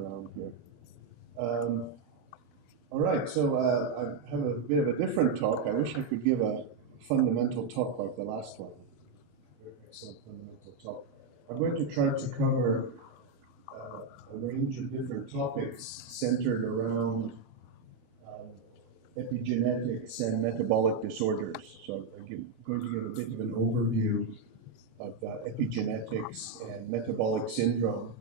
around here. All right, so I have a bit of a different talk. I wish I could give a fundamental talk like the last one. Very excellent fundamental talk. I'm going to try to cover a range of different topics centered around epigenetics and metabolic disorders. So I'm going to give a bit of an overview of epigenetics and metabolic syndrome,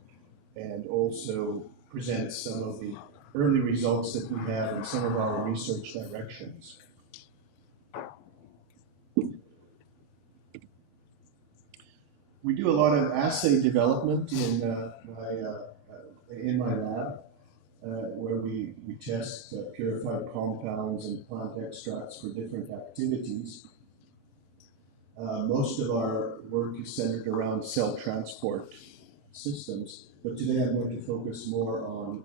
and also present some of the early results that we have in some of our research directions. We do a lot of assay development in my lab, where we test purified compounds and plant extracts for different activities. Most of our work is centered around cell transport systems, but today I'm going to focus more on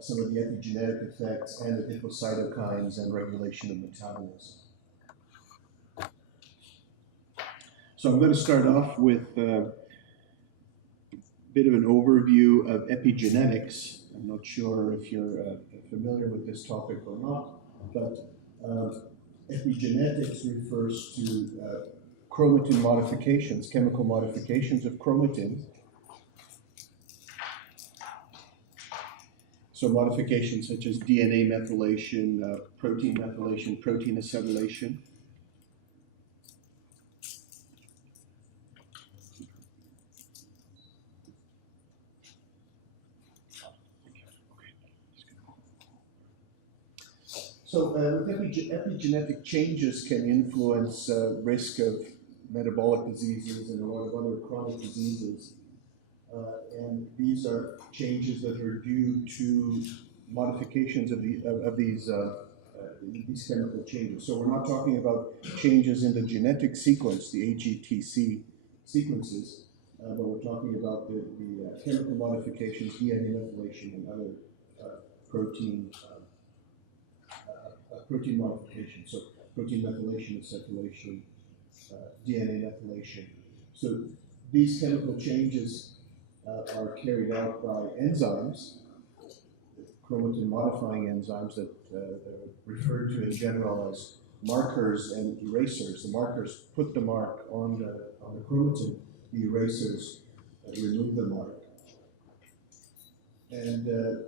some of the epigenetic effects and the cytokines and regulation of metabolism. So I'm going to start off with a bit of an overview of epigenetics. I'm not sure if you're familiar with this topic or not, but epigenetics refers to chromatin modifications, chemical modifications of chromatin. So modifications such as DNA methylation, protein methylation, protein acetylation. So epigenetic changes can influence risk of metabolic diseases and a lot of other chronic diseases. And these are changes that are due to modifications of these chemical changes. So we're not talking about changes in the genetic sequence, the AGTC sequences, but we're talking about the chemical modifications, DNA methylation, and other protein modifications. So protein methylation, acetylation, DNA methylation. So these chemical changes are carried out by enzymes, chromatin modifying enzymes that are referred to in general as markers and erasers. The markers put the mark on the chromatin, the erasers remove the mark. And the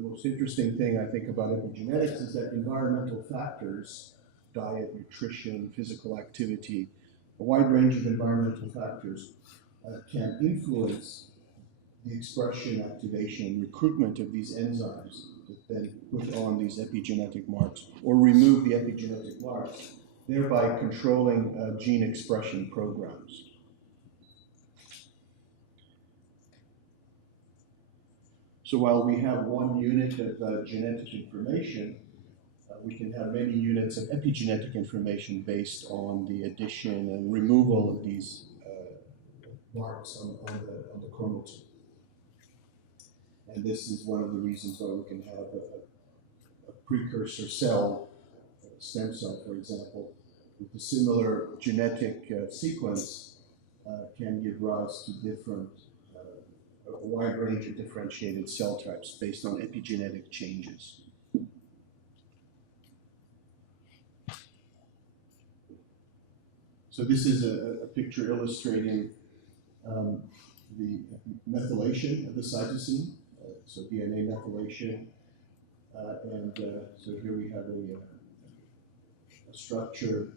most interesting thing I think about epigenetics is that environmental factors, diet, nutrition, physical activity, a wide range of environmental factors can influence the expression, activation, and recruitment of these enzymes that then put on these epigenetic marks or remove the epigenetic marks, thereby controlling gene expression programs. So while we have one unit of genetic information, we can have many units of epigenetic information based on the addition and removal of these marks on the chromatin. And this is one of the reasons why we can have a precursor cell, a stem cell, for example, with a similar genetic sequence can give rise to different, a wide range of differentiated cell types based on epigenetic changes. So this is a picture illustrating the methylation of the cytosine. So DNA methylation, so here we have a structure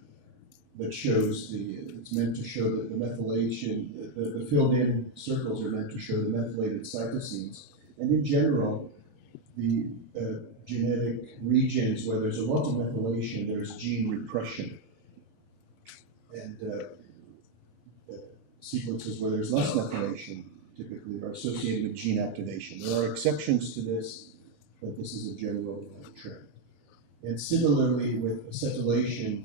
that shows it's meant to show that the methylation, the filled in circles are meant to show the methylated cytosines. And in general, the genetic regions where there's a lot of methylation, there's gene repression. And sequences where there's less methylation typically are associated with gene activation. There are exceptions to this, but this is a general trend. And similarly with acetylation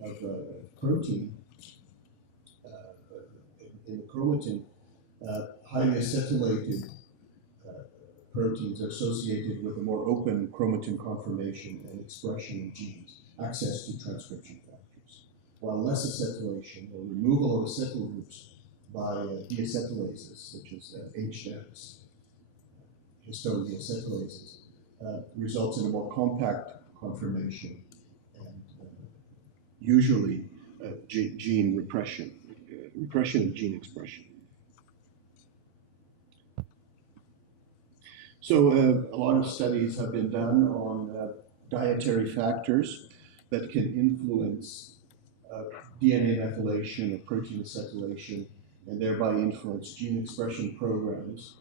of protein in the chromatin, highly acetylated proteins are associated with a more open chromatin conformation and expression of genes, access to transcription factors, while less acetylation or removal of acetyl groups by deacetylases, such as HDACs, histone deacetylases, results in a more compact conformation and usually gene repression of gene expression. So a lot of studies have been done on dietary factors that can influence DNA methylation or protein acetylation and thereby influence gene expression programs.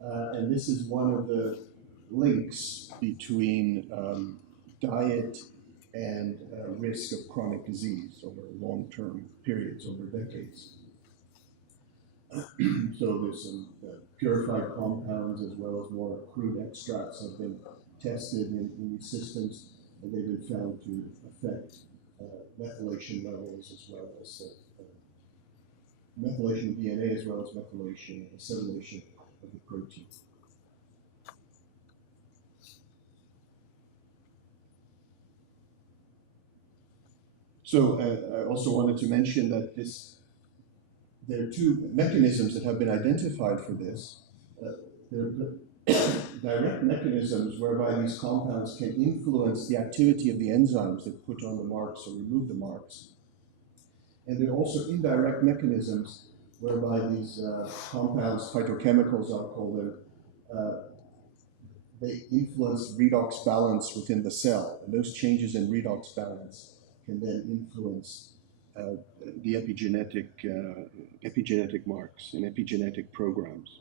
And this is one of the links between diet and risk of chronic disease over long-term periods, over decades. So there's some purified compounds as well as more crude extracts have been tested in these systems, and they've been found to affect methylation levels as well as methylation of DNA as well as methylation and acetylation of the protein. So I also wanted to mention that there are two mechanisms that have been identified for this. There are direct mechanisms whereby these compounds can influence the activity of the enzymes that put on the marks or remove the marks. And there are also indirect mechanisms whereby these compounds, phytochemicals I'll call them, they influence redox balance within the cell. And those changes in redox balance can then influence the epigenetic marks and epigenetic programs.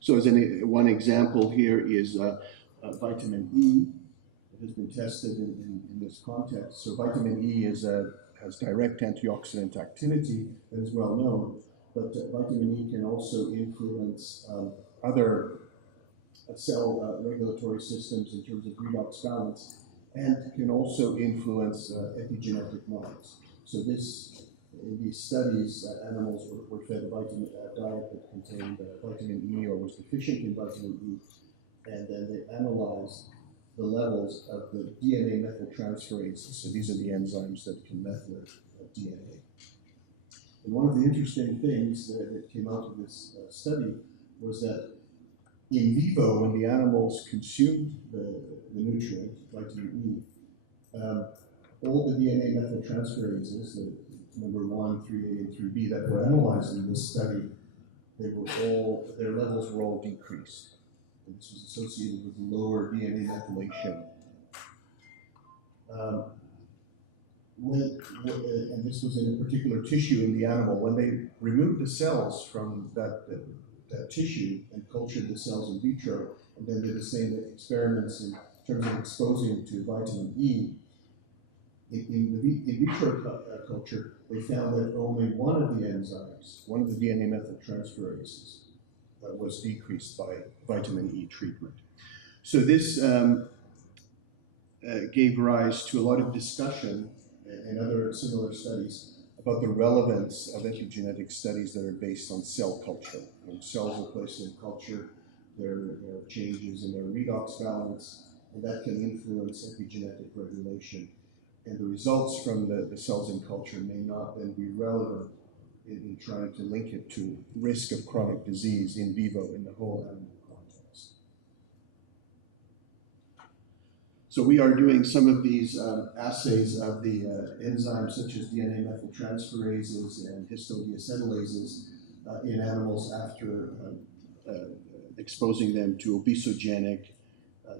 So as one example here is vitamin E. It has been tested in this context. So vitamin E has direct antioxidant activity that is well known, but vitamin E can also influence other cell regulatory systems in terms of redox balance, and can also influence epigenetic marks. So in these studies, animals were fed a diet that contained vitamin E or was deficient in vitamin E, and then they analyzed the levels of the DNA methyltransferases. So these are the enzymes that can methylate DNA. And one of the interesting things that came out of this study was that in vivo, when the animals consumed the nutrient, vitamin E, all the DNA methyltransferases, the number 1, 3A, and 3B that were analyzed in this study, their levels were all decreased. And this was associated with lower DNA methylation. And this was in a particular tissue in the animal. When they removed the cells from that tissue and cultured the cells in vitro, and then did the same experiments in terms of exposing it to vitamin E, in vitro culture, they found that only one of the enzymes, one of the DNA methyltransferases, was decreased by vitamin E treatment. So this gave rise to a lot of discussion and other similar studies about the relevance of epigenetic studies that are based on cell culture. When cells are placed in culture, there are changes in their redox balance, and that can influence epigenetic regulation. And the results from the cells in culture may not then be relevant in trying to link it to risk of chronic disease in vivo in the whole animal context. So we are doing some of these assays of the enzymes such as DNA methyltransferases and histone deacetylases in animals after exposing them to obesogenic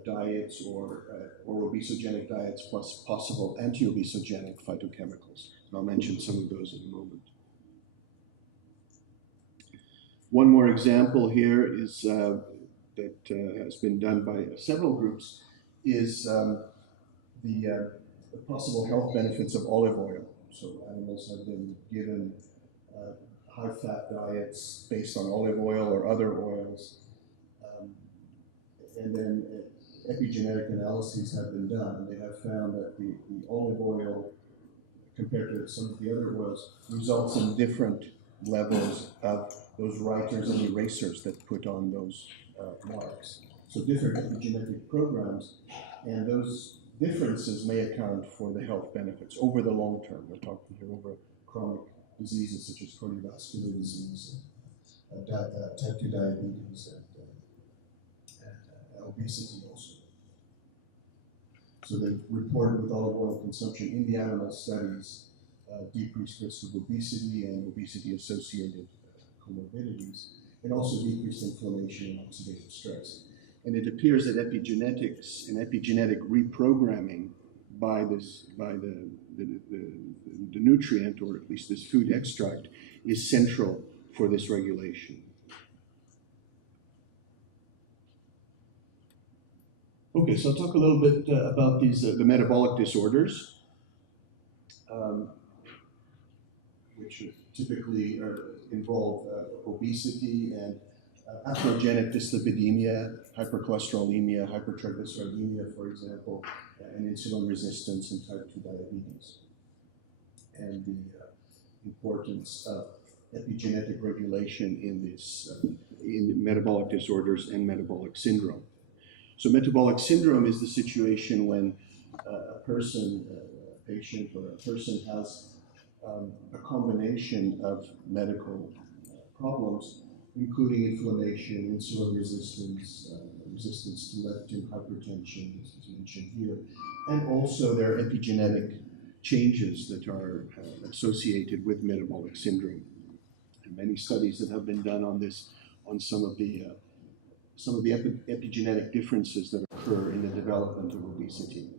diets or obesogenic diets plus possible anti-obesogenic phytochemicals. And I'll mention some of those in a moment. One more example here is that has been done by several groups is the possible health benefits of olive oil. So animals have been given high-fat diets based on olive oil or other oils, and then epigenetic analyses have been done, and they have found that the olive oil, compared to some of the other oils, results in different levels of those writers and erasers that put on those marks. So different epigenetic programs, and those differences may account for the health benefits over the long term. We're talking here over chronic diseases such as cardiovascular disease, type 2 diabetes and obesity also. So they've reported with olive oil consumption in the animal studies decreased risk of obesity and obesity-associated comorbidities, and also decreased inflammation and oxidative stress. And it appears that epigenetics and epigenetic reprogramming by the nutrient, or at least this food extract, is central for this regulation. Okay, so I'll talk a little bit about these the metabolic disorders, which typically involve obesity and atherogenic dyslipidemia, hypercholesterolemia, hypertriglyceridemia, for example, and insulin resistance and type 2 diabetes, and the importance of epigenetic regulation in this in metabolic disorders and metabolic syndrome. So metabolic syndrome is the situation when a person, a patient or a person has a combination of medical problems, including inflammation, insulin resistance, resistance to leptin, hypertension, as is mentioned here, and also there are epigenetic changes that are associated with metabolic syndrome. And many studies that have been done on this, on some of the epigenetic differences that occur in the development of obesity.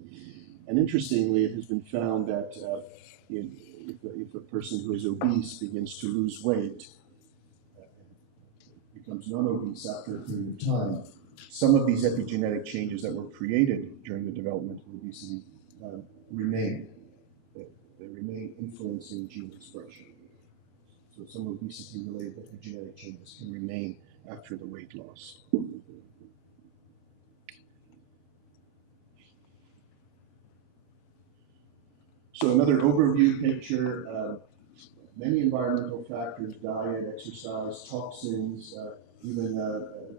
And interestingly, it has been found that if a person who is obese begins to lose weight, becomes non-obese after a period of time, some of these epigenetic changes that were created during the development of obesity remain. They remain influencing gene expression. So some obesity-related epigenetic changes can remain after the weight loss. So another overview picture, many environmental factors, diet, exercise, toxins, even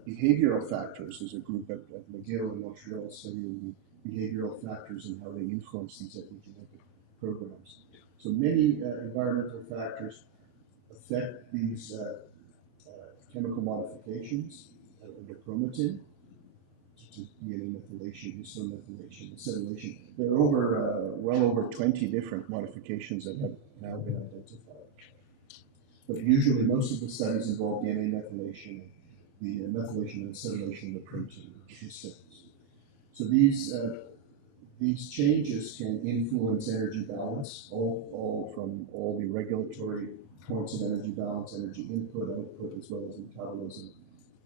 behavioral factors. There's a group at McGill in Montreal studying the behavioral factors and how they influence these epigenetic programs. So many environmental factors affect these chemical modifications of the chromatin, such as DNA methylation, histone methylation, acetylation. There are well over 20 different modifications that have now been identified. But usually most of the studies involve DNA methylation, the methylation and acetylation of the protein, histones. So these changes can influence energy balance, all from all the regulatory points of energy balance, energy input, output, as well as metabolism,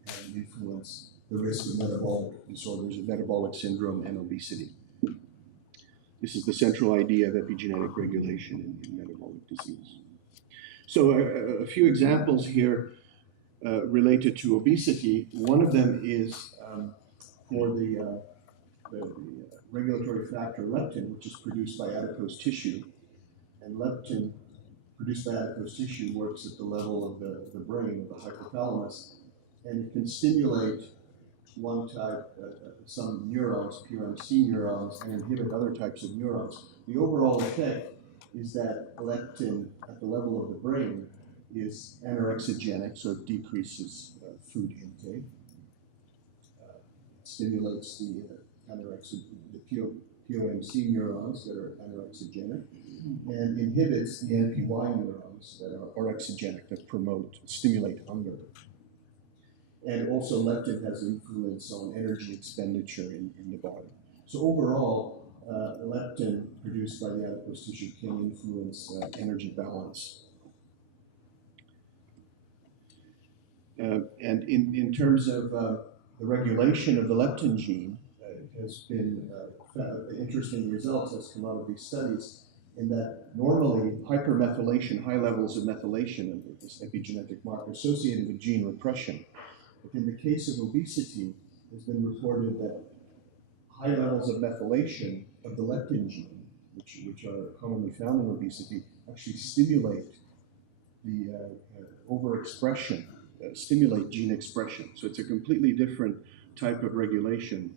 and influence the risk of metabolic disorders, of metabolic syndrome and obesity. This is the central idea of epigenetic regulation in metabolic disease. So a few examples here related to obesity. One of them is for the regulatory factor leptin, which is produced by adipose tissue. And leptin produced by adipose tissue works at the level of the brain, of the hypothalamus, and it can stimulate one type, some neurons, PRMC neurons, and inhibit other types of neurons. The overall effect is that leptin at the level of the brain is anorexigenic, so it decreases food intake. It stimulates the POMC neurons that are anorexigenic, and inhibits the NPY neurons that are orexigenic, that stimulate hunger. And also leptin has influence on energy expenditure in the body. So overall, leptin produced by the adipose tissue can influence energy balance. And in terms of the regulation of the leptin gene, has been interesting results has come out of these studies, in that normally hypermethylation, high levels of methylation, of this epigenetic marker associated with gene repression. But in the case of obesity, it has been reported that high levels of methylation of the leptin gene, which are commonly found in obesity, actually stimulate the overexpression, stimulate gene expression. So it's a completely different type of regulation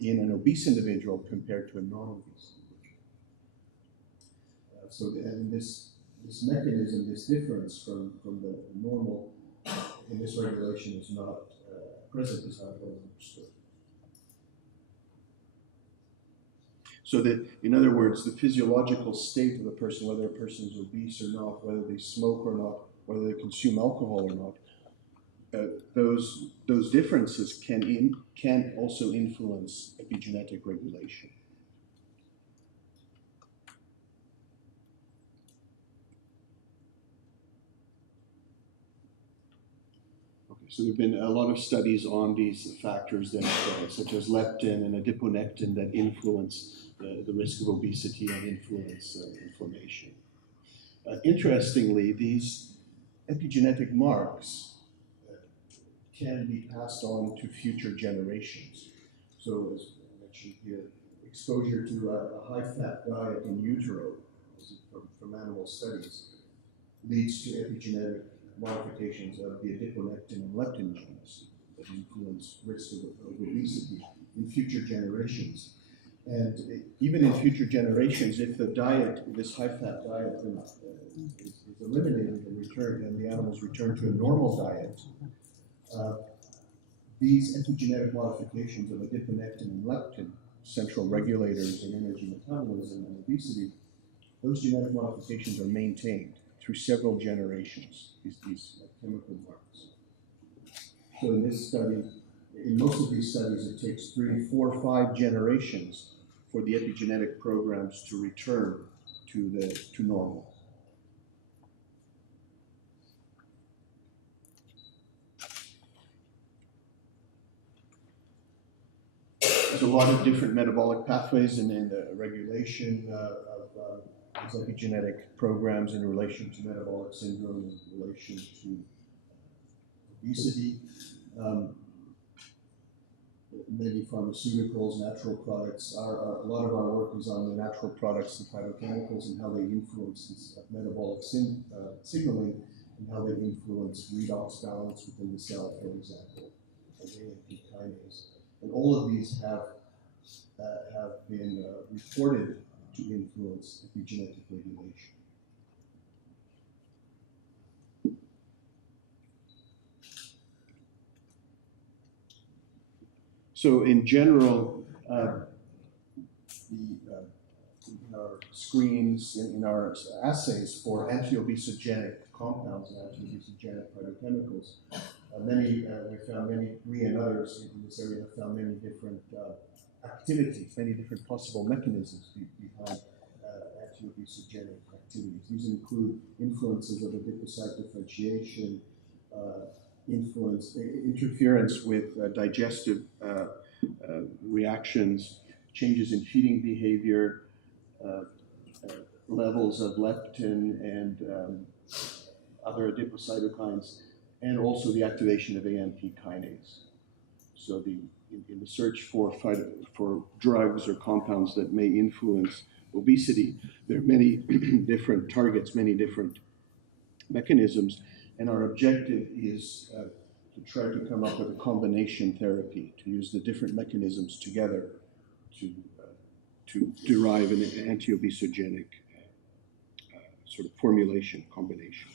in an obese individual compared to a non-obese individual. And this mechanism, this difference from the normal in this regulation is not present, is not well understood. So that, in other words, the physiological state of a person, whether a person is obese or not, whether they smoke or not, whether they consume alcohol or not, those differences can also influence epigenetic regulation. So there have been a lot of studies on these factors, that, such as leptin and adiponectin, that influence the risk of obesity and influence inflammation. Interestingly, these epigenetic marks can be passed on to future generations. So, as I mentioned here, exposure to a high-fat diet in utero, from animal studies, leads to epigenetic modifications of the adiponectin and leptin genes that influence risk of obesity in future generations. And even in future generations, if the diet, this high-fat diet, is eliminated and returned, and the animals return to a normal diet, these epigenetic modifications of adiponectin and leptin, central regulators in energy metabolism and obesity, those genetic modifications are maintained through several generations, these chemical marks. So in this study, in most of these studies, it takes 3, 4, 5 generations for the epigenetic programs to return to normal. There's a lot of different metabolic pathways in the regulation of these epigenetic programs in relation to metabolic syndrome, in relation to obesity. Many pharmaceuticals, natural products. A lot of our work is on the natural products, the phytochemicals, and how they influence this metabolic signaling, and how they influence redox balance within the cell, for example, as AMP kinase. And all of these have been reported to influence epigenetic regulation. So in general, in our screens, in our assays for anti-obesogenic compounds and anti-obesogenic phytochemicals, we and others in this area have found many different activities, many different possible mechanisms behind anti-obesogenic activities. These include influences of adipocyte differentiation, interference with digestive reactions, changes in feeding behavior, levels of leptin and other adipocytokines, and also the activation of AMP kinase. So in the search for drugs or compounds that may influence obesity, there are many different targets, many different mechanisms, and our objective is to try to come up with a combination therapy, to use the different mechanisms together to derive an anti-obesogenic sort of formulation combination.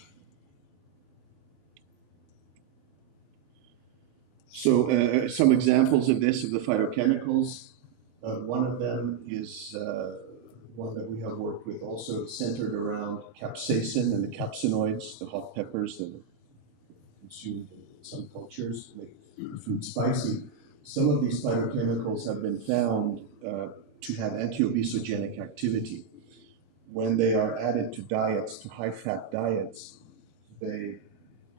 So some examples of this, of the phytochemicals. One of them is one that we have worked with, also centered around capsaicin and the capsinoids, the hot peppers that are consumed in some cultures, make the food spicy. Some of these phytochemicals have been found to have anti-obesogenic activity. When they are added to diets, to high-fat diets, they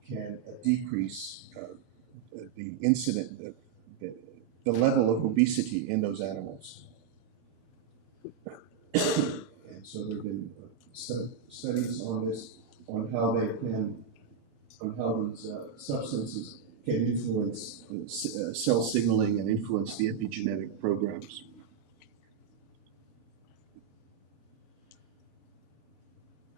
can decrease the incident, the level of obesity in those animals. And so there have been studies on this, on how these substances can influence cell signaling and influence the epigenetic programs.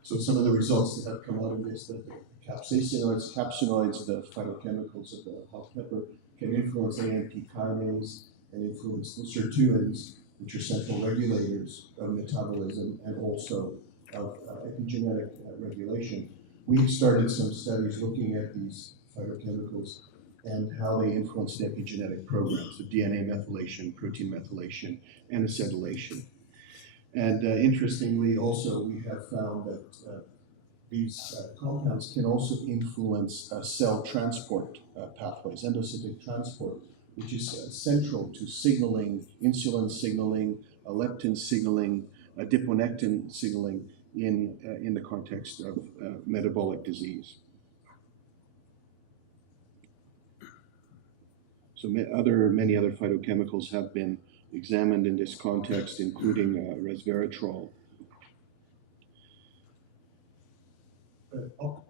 So some of the results that have come out of this, that the capsinoids, the phytochemicals of the hot pepper, can influence AMP kinase and influence the sirtuins, which are central regulators of metabolism and also of epigenetic regulation. We've started some studies looking at these phytochemicals and how they influence the epigenetic programs, the DNA methylation, protein methylation, and acetylation. And interestingly, also, we have found that these compounds can also influence cell transport pathways, endocytic transport, which is central to signaling, insulin signaling, leptin signaling, adiponectin signaling in the context of metabolic disease. So many other phytochemicals have been examined in this context, including resveratrol.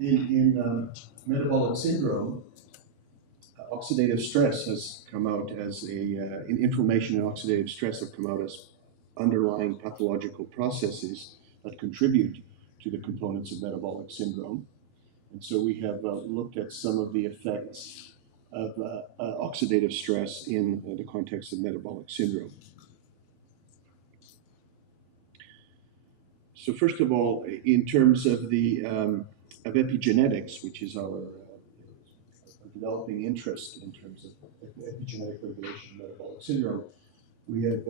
In metabolic syndrome, oxidative stress has come out as inflammation and oxidative stress have come out as underlying pathological processes that contribute to the components of metabolic syndrome. And so we have looked at some of the effects of oxidative stress in the context of metabolic syndrome. So first of all, in terms of the of epigenetics, which is our developing interest in terms of epigenetic regulation of metabolic syndrome, we have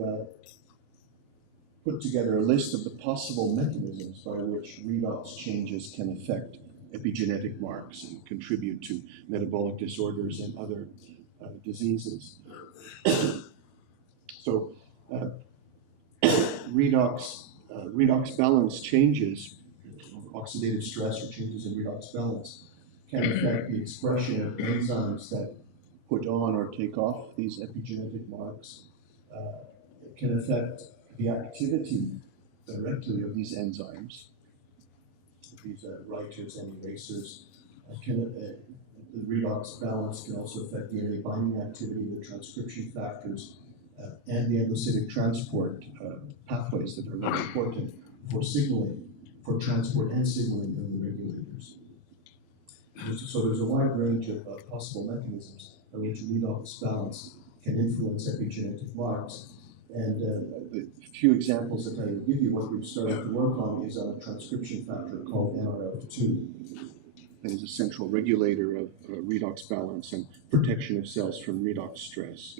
put together a list of the possible mechanisms by which redox changes can affect epigenetic marks and contribute to metabolic disorders and other diseases. So redox balance changes, oxidative stress or changes in redox balance, can affect the expression of enzymes that put on or take off these epigenetic marks. It can affect the activity directly of these enzymes, these writers and erasers. The redox balance can also affect DNA binding activity, the transcription factors, and the endocytic transport pathways that are very important for signaling, for transport and signaling of the regulators. So there's a wide range of possible mechanisms by which redox balance can influence epigenetic marks. And the few examples that I will give you, what we've started to work on is on a transcription factor called NRF2. That is a central regulator of redox balance and protection of cells from redox stress.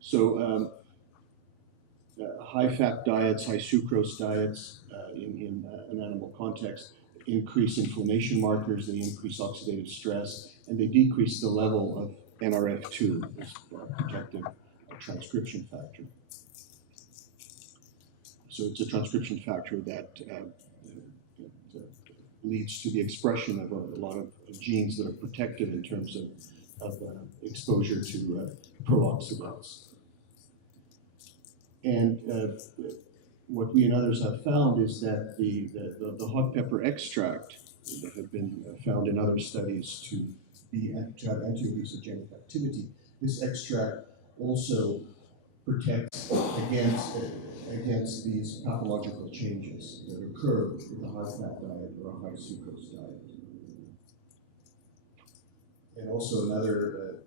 So high-fat diets, high sucrose diets in an animal context increase inflammation markers, they increase oxidative stress, and they decrease the level of NRF2, this protective transcription factor. So it's a transcription factor that leads to the expression of a lot of genes that are protective in terms of exposure to pro-oxidants. And what we and others have found is that the hot pepper extract that have been found in other studies to have anti-obesogenic activity, this extract also protects against these pathological changes that occur with a high-fat diet or a high sucrose diet. And also another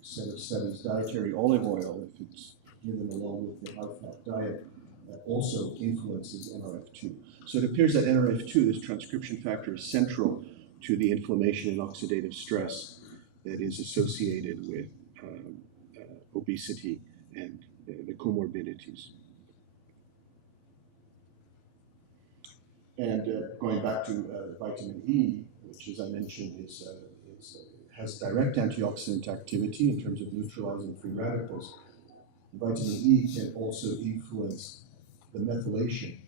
set of studies, dietary olive oil, if it's given along with the high-fat diet, also influences NRF2. So it appears that NRF2, this transcription factor, is central to the inflammation and oxidative stress that is associated with obesity and the comorbidities. And going back to vitamin E, which, as I mentioned, has direct antioxidant activity in terms of neutralizing free radicals. Vitamin E can also influence the methylation.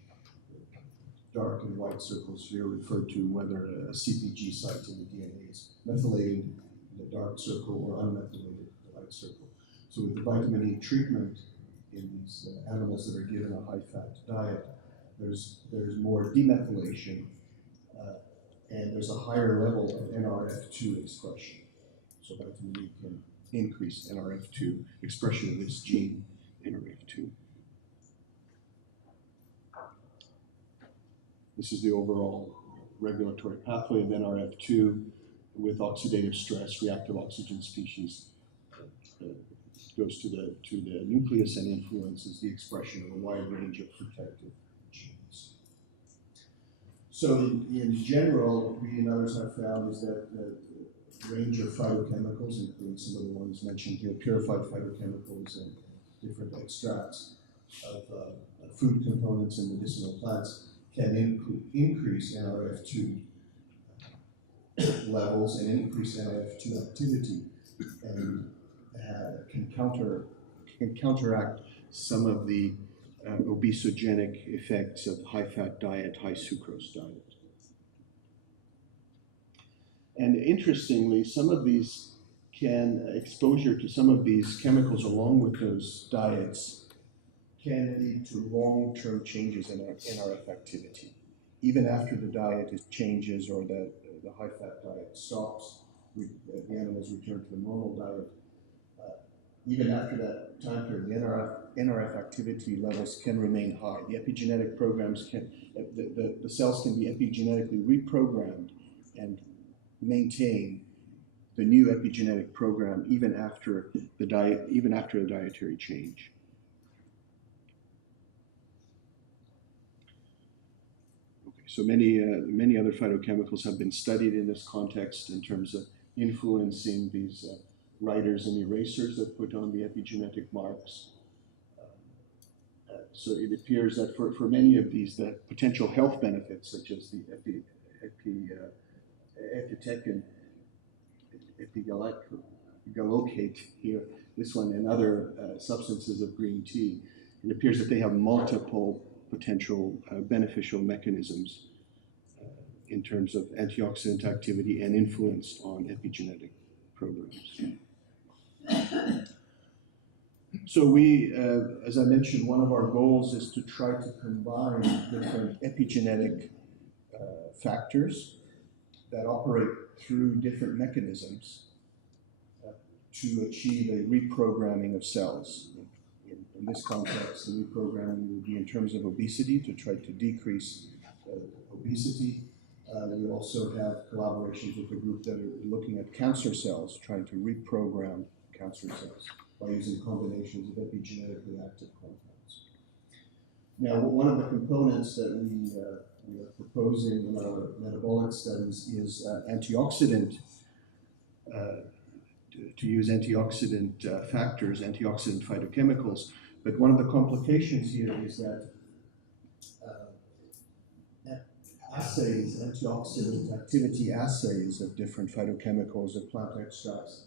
Dark and white circles here refer to whether a CpG site in the DNA is methylated in the dark circle or unmethylated in the light circle. So with the vitamin E treatment in these animals that are given a high-fat diet, there's more demethylation and there's a higher level of NRF2 expression. So vitamin E can increase NRF2 expression of this gene, NRF2. This is the overall regulatory pathway of NRF2 with oxidative stress, reactive oxygen species. Goes to the nucleus and influences the expression of a wide range of protective genes. So in general, we and others have found is that the range of phytochemicals, including some of the ones mentioned here, purified phytochemicals and different extracts of food components in medicinal plants, can increase NRF2 levels and increase NRF2 activity, and can counteract some of the obesogenic effects of high-fat diet, high sucrose diet. And interestingly, some of these exposure to some of these chemicals along with those diets can lead to long-term changes in NRF activity. Even after the diet changes or the high-fat diet stops, the animals return to the normal diet. Even after that time period, the NRF activity levels can remain high. The epigenetic programs the cells can be epigenetically reprogrammed and maintain the new epigenetic program even after a dietary change. Okay, so many other phytochemicals have been studied in this context in terms of influencing these writers and erasers that put on the epigenetic marks. So it appears that for many of these, the potential health benefits, such as the epitecan, epigalocate here, this one, and other substances of green tea, it appears that they have multiple potential beneficial mechanisms in terms of antioxidant activity and influence on epigenetic programs. So we, as I mentioned, one of our goals is to try to combine different epigenetic factors that operate through different mechanisms to achieve a reprogramming of cells. In this context, the reprogramming will be in terms of obesity, to try to decrease obesity. We also have collaborations with a group that are looking at cancer cells, trying to reprogram cancer cells by using combinations of epigenetically active compounds. Now, one of the components that we are proposing in our metabolic studies is antioxidant, to use antioxidant factors, antioxidant phytochemicals. But one of the complications here is that assays, antioxidant activity assays of different phytochemicals and plant extracts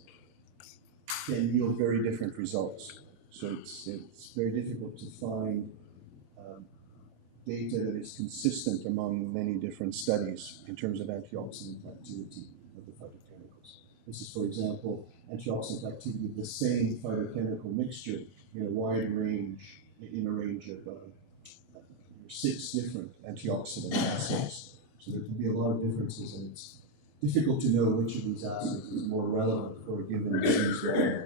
can yield very different results. So it's very difficult to find data that is consistent among many different studies in terms of antioxidant activity of the phytochemicals. This is, for example, antioxidant activity of the same phytochemical mixture in a wide range, in a range of 6 different antioxidant assays. So there can be a lot of differences, and it's difficult to know which of these assays is more relevant for a given disease model.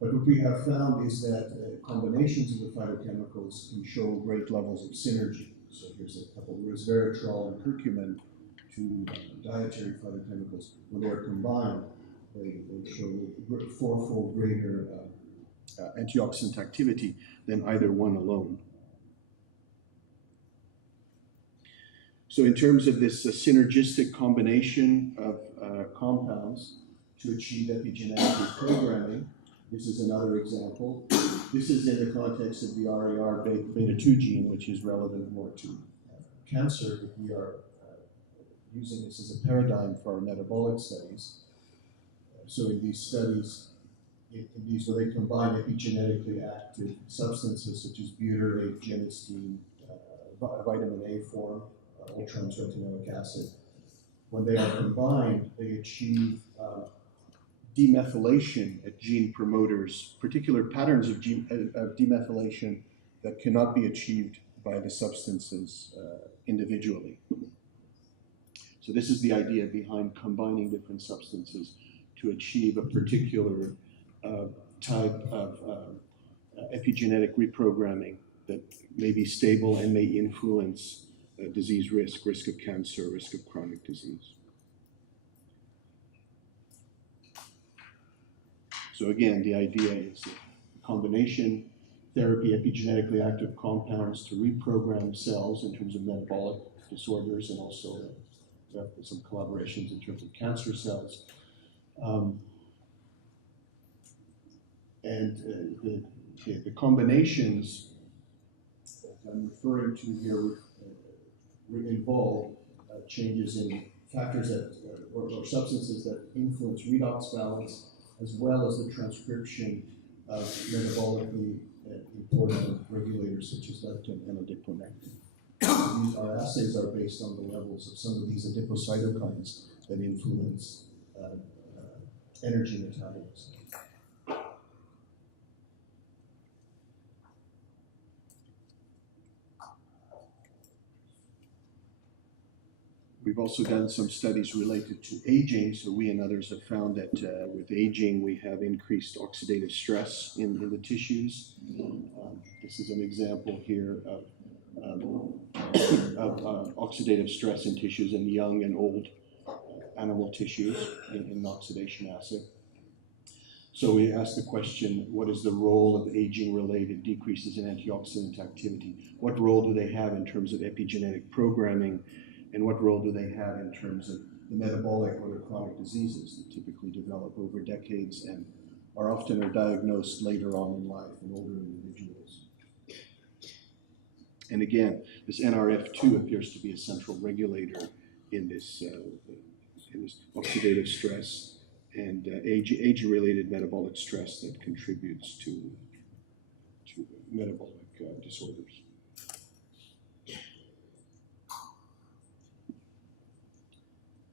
But what we have found is that combinations of the phytochemicals can show great levels of synergy. So here's a couple, resveratrol and curcumin, 2 dietary phytochemicals. When they are combined, they show 4-fold greater antioxidant activity than either one alone. So in terms of this synergistic combination of compounds to achieve epigenetic reprogramming, this is another example. This is in the context of the RAR beta-2 gene, which is relevant more to cancer. We are using this as a paradigm for our metabolic studies. So in these studies, where they combine epigenetically active substances such as butyrate, genistein, vitamin A form, ultra-retinoic acid, when they are combined, they achieve demethylation at gene promoters, particular patterns of demethylation that cannot be achieved by the substances individually. So this is the idea behind combining different substances to achieve a particular type of epigenetic reprogramming that may be stable and may influence disease risk of cancer, risk of chronic disease. So again, the idea is a combination therapy, epigenetically active compounds to reprogram cells in terms of metabolic disorders, and also some collaborations in terms of cancer cells. The combinations that I'm referring to here involve changes in factors that, or substances that influence redox balance, as well as the transcription of metabolically important regulators such as leptin and adiponectin. Our assays are based on the levels of some of these adipocytokines that influence energy metabolism. We've also done some studies related to aging. So we and others have found that with aging, we have increased oxidative stress in the tissues. This is an example here of oxidative stress in tissues in young and old animal tissues in oxidation assay. So we asked the question, what is the role of aging-related decreases in antioxidant activity? What role do they have in terms of epigenetic programming? And what role do they have in terms of the metabolic or the chronic diseases that typically develop over decades and are diagnosed later on in life in older individuals? And again, this NRF2 appears to be a central regulator in this oxidative stress and age-related metabolic stress that contributes to metabolic disorders.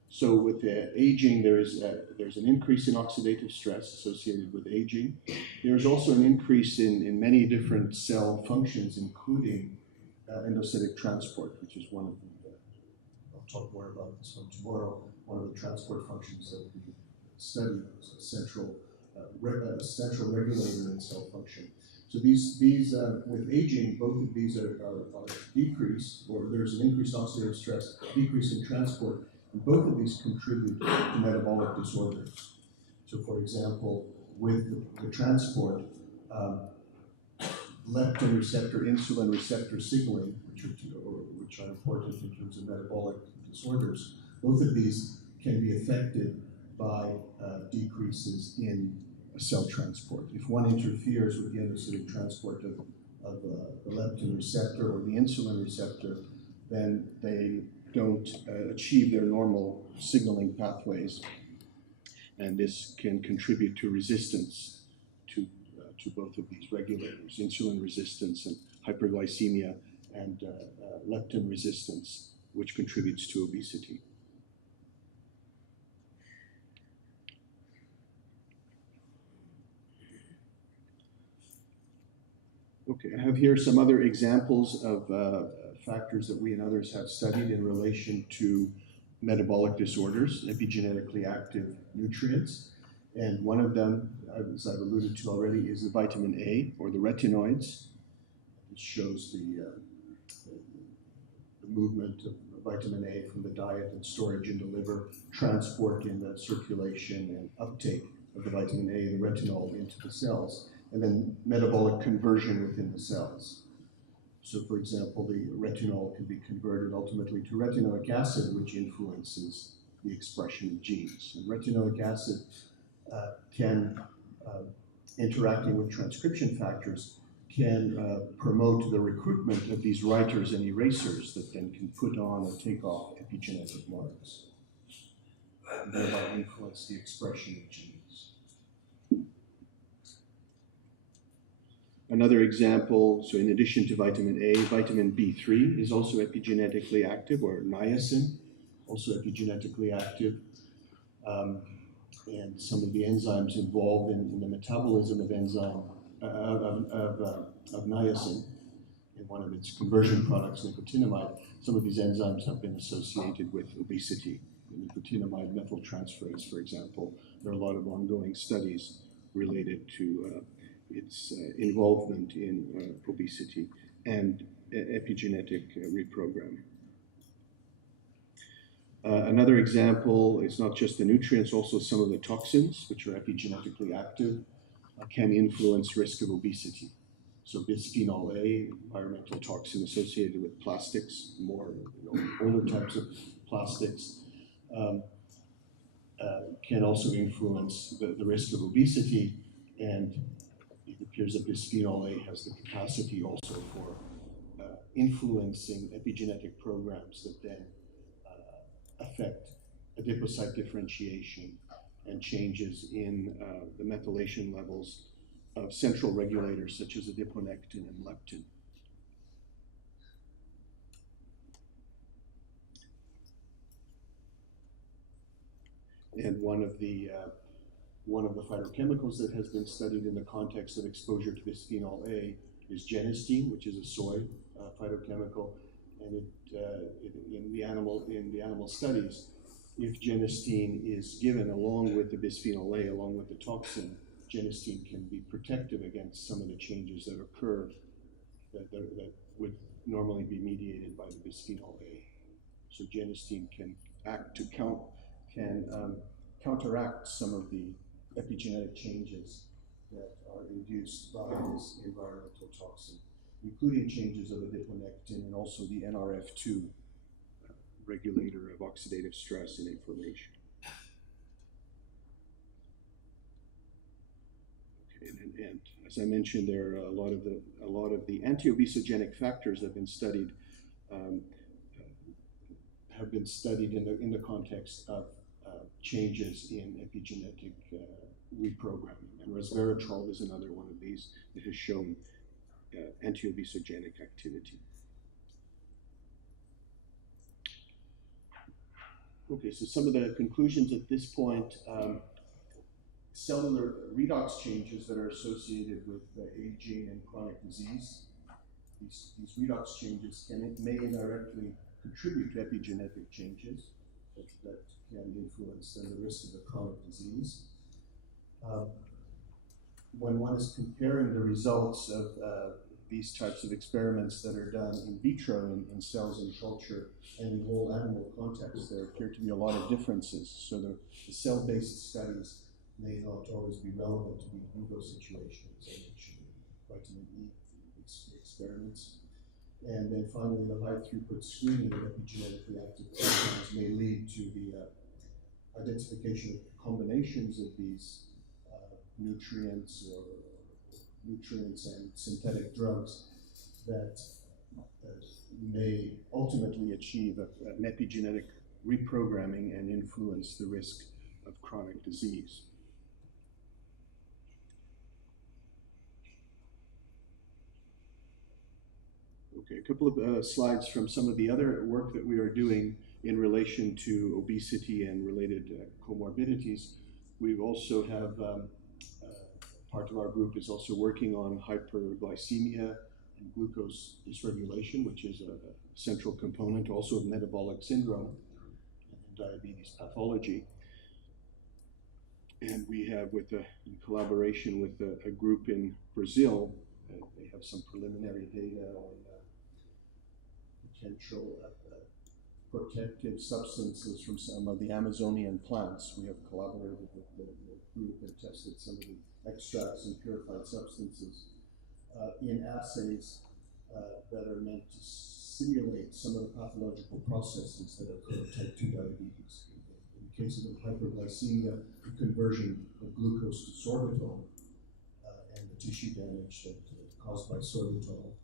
So with aging, there's an increase in oxidative stress associated with aging. There's also an increase in many different cell functions, including endocytic transport, which is one of the, I'll talk more about this one tomorrow, one of the transport functions that we studied, a central regulator in cell function. So these with aging, both of these are decreased, or there's an increased oxidative stress, decrease in transport, and both of these contribute to metabolic disorders. So for example, with the transport, leptin receptor, insulin receptor signaling, which are important in terms of metabolic disorders, both of these can be affected by decreases in cell transport. If one interferes with the endocytic transport of the leptin receptor or the insulin receptor, then they don't achieve their normal signaling pathways, and this can contribute to resistance to both of these regulators, insulin resistance and hyperglycemia, and leptin resistance, which contributes to obesity. Okay, I have here some other examples of factors that we and others have studied in relation to metabolic disorders, epigenetically active nutrients. And one of them, as I've alluded to already, is the vitamin A, or the retinoids. This shows the movement of vitamin A from the diet and storage in the liver, transport in the circulation, and uptake of the vitamin A, the retinol, into the cells, and then metabolic conversion within the cells. So for example, the retinol can be converted ultimately to retinoic acid, which influences the expression of genes. And retinoic acid interacting with transcription factors, can promote the recruitment of these writers and erasers that then can put on or take off epigenetic marks, and thereby influence the expression of genes. Another example, so in addition to vitamin A, vitamin B3 is also epigenetically active, or niacin, also epigenetically active. And some of the enzymes involved in the metabolism of niacin, in one of its conversion products, nicotinamide, some of these enzymes have been associated with obesity. The nicotinamide methyltransferase, for example, there are a lot of ongoing studies related to its involvement in obesity and epigenetic reprogramming. Another example is not just the nutrients, also some of the toxins, which are epigenetically active, can influence risk of obesity. So bisphenol A, environmental toxin associated with plastics, more older types of plastics, can also influence the risk of obesity, and it appears that bisphenol A has the capacity also for influencing epigenetic programs that then affect adipocyte differentiation and changes in the methylation levels of central regulators such as adiponectin and leptin. And one of the phytochemicals that has been studied in the context of exposure to bisphenol A is genistein, which is a soy phytochemical, and in the animal studies, if genistein is given along with the bisphenol A, along with the toxin, genistein can be protective against some of the changes that occur that would normally be mediated by the bisphenol A. So genistein can act to counteract some of the epigenetic changes that are induced by this environmental toxin, including changes of adiponectin and also the NRF2 regulator of oxidative stress and inflammation. Okay, and as I mentioned, there are a lot of the anti-obesogenic factors that have been studied in the context of changes in epigenetic reprogramming. And resveratrol is another one of these that has shown anti-obesogenic activity. Okay, so some of the conclusions at this point, cellular redox changes that are associated with aging and chronic disease. These redox changes may indirectly contribute to epigenetic changes that can influence the risk of the chronic disease. When one is comparing the results of these types of experiments that are done in vitro in cells in culture and in whole animal context, there appear to be a lot of differences. So the cell-based studies may not always be relevant to the in vivo situations, I mentioned vitamin E experiments. And then finally, the high throughput screening of epigenetically active proteins may lead to the identification of combinations of these nutrients and synthetic drugs that may ultimately achieve an epigenetic reprogramming and influence the risk of chronic disease. Okay, a couple of slides from some of the other work that we are doing in relation to obesity and related comorbidities. We also have part of our group is also working on hyperglycemia and glucose dysregulation, which is a central component also of metabolic syndrome and diabetes pathology. And we have, in collaboration with a group in Brazil, they have some preliminary data on potential protective substances from some of the Amazonian plants. We have collaborated with the group and tested some of the extracts and purified substances in assays that are meant to simulate some of the pathological processes that occur in type 2 diabetes. In the case of hyperglycemia, the conversion of glucose to sorbitol and the tissue damage that caused by sorbitol,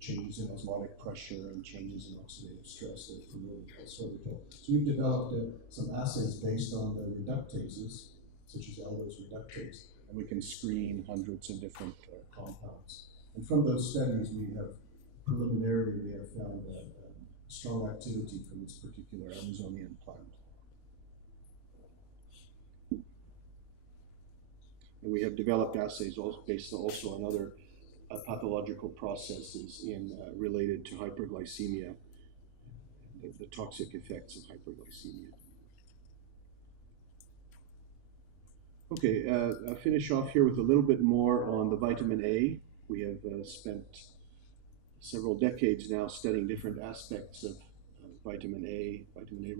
changes in osmotic pressure and changes in oxidative stress that are promoted by sorbitol. So we've developed some assays based on the reductases, such as Elder's reductase, and we can screen hundreds of different compounds. And from those studies, we have found strong activity from this particular Amazonian plant. And we have developed assays based also on other pathological processes related to hyperglycemia, the toxic effects of hyperglycemia. Okay, I'll finish off here with a little bit more on the vitamin A. We have spent several decades now studying different aspects of vitamin A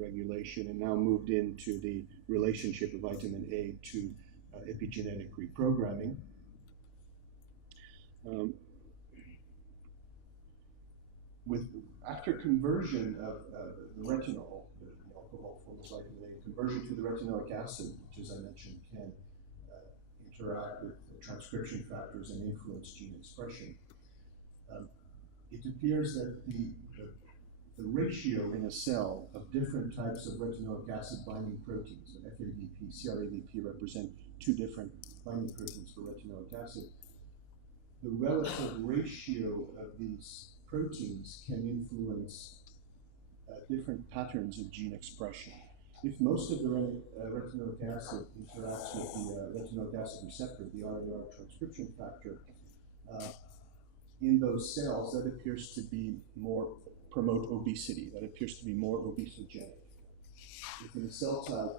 regulation, and now moved into the relationship of vitamin A to epigenetic reprogramming. Um, After conversion of the retinol, the alcohol form of vitamin A, conversion to the retinoic acid, which, as I mentioned, can interact with transcription factors and influence gene expression. It appears that the ratio in a cell of different types of retinoic acid binding proteins, and FAVP, CRAVP, represent two different binding proteins for retinoic acid. The relative ratio of these proteins can influence different patterns of gene expression. If most of the retinoic acid interacts with the retinoic acid receptor, the RNR transcription factor, in those cells, that appears to be promote obesity. That appears to be more obesogenic. If in a cell type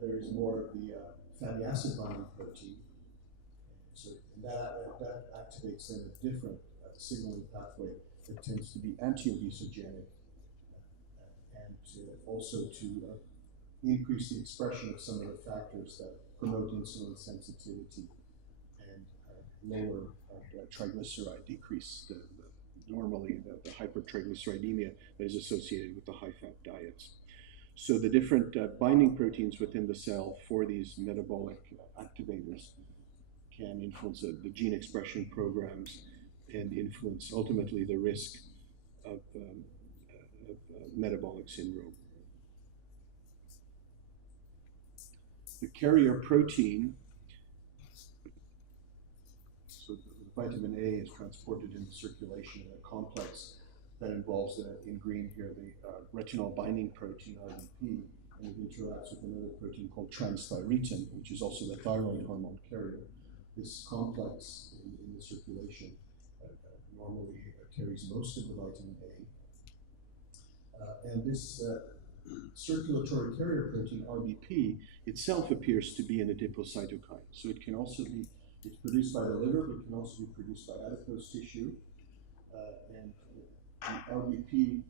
there is more of the fatty acid binding protein, so that activates then a different signaling pathway that tends to be anti-obesogenic and also to increase the expression of some of the factors that promote insulin sensitivity and lower triglyceride, decrease normally the hypertriglyceridemia that is associated with the high-fat diets. So the different binding proteins within the cell for these metabolic activators can influence the gene expression programs and influence ultimately the risk of metabolic syndrome. The carrier protein, so the vitamin A is transported into circulation in a complex that involves, in green here, the retinol binding protein, RBP, and it interacts with another protein called transthyretin, which is also the thyroid hormone carrier. This complex in the circulation normally carries most of the vitamin A. And this circulatory carrier protein, RBP, itself appears to be an adipocytokine. So it can also be, it's produced by the liver, but it can also be produced by adipose tissue. And the RBP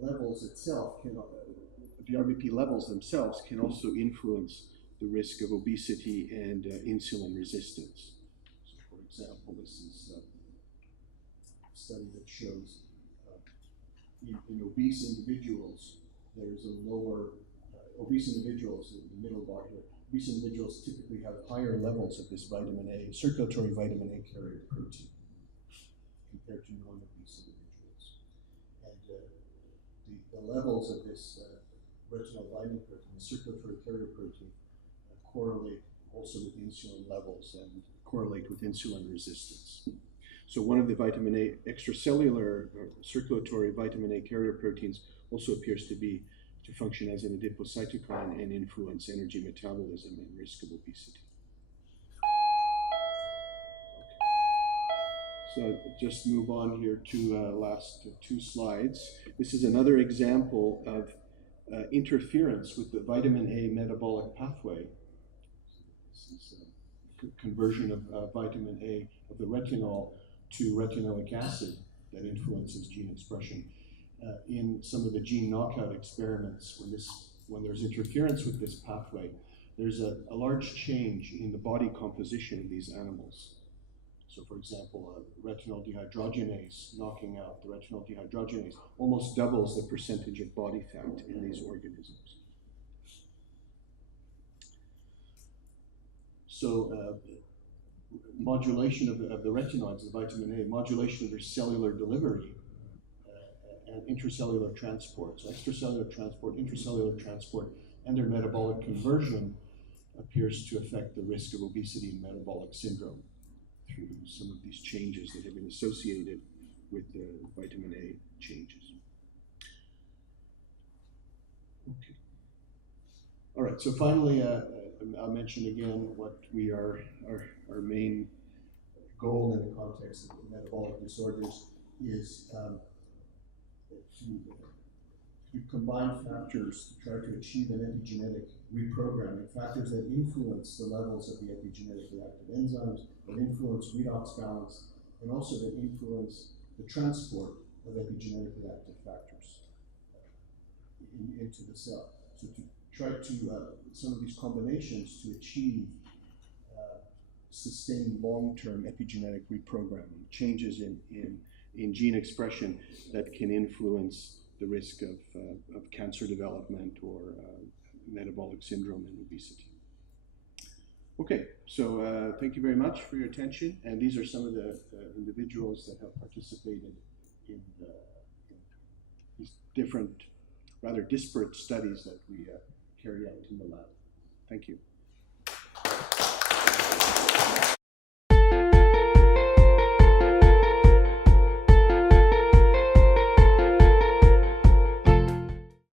levels itself the RBP levels themselves can also influence the risk of obesity and insulin resistance. So, for example, this is a study that shows in obese individuals, there's a lower, obese individuals in the middle bar here, obese individuals typically have higher levels of this vitamin A, circulatory vitamin A carrier protein, compared to non-obese individuals. And the levels of this retinol binding protein, the circulatory carrier protein, correlate also with insulin levels and correlate with insulin resistance. So one of the vitamin A extracellular or circulatory vitamin A carrier proteins also appears to function as an adipocytokine and influence energy metabolism and risk of obesity. So just move on here to last two slides. This is another example of interference with the vitamin A metabolic pathway. This is conversion of vitamin A, of the retinol, to retinoic acid that influences gene expression. In some of the gene knockout experiments, when there's interference with this pathway, there's a large change in the body composition of these animals. So, for example, retinol dehydrogenase, knocking out the retinol dehydrogenase, almost doubles the percentage of body fat in these organisms. So, modulation of the retinoids, the vitamin A, modulation of their cellular delivery and intracellular transport. So, extracellular transport, intracellular transport, and their metabolic conversion appears to affect the risk of obesity and metabolic syndrome through some of these changes that have been associated with the vitamin A changes. Okay. All right, so finally, I'll mention again what our main goal in the context of metabolic disorders is to combine factors to try to achieve an epigenetic reprogramming, factors that influence the levels of the epigenetically active enzymes, that influence redox balance, and also that influence the transport of epigenetically active factors into the cell. So to try to, some of these combinations to achieve sustained long-term epigenetic reprogramming, changes in gene expression that can influence the risk of cancer development or metabolic syndrome and obesity. Okay, so thank you very much for your attention, and these are some of the individuals that have participated in these different, rather disparate studies that we carry out in the lab. Thank you.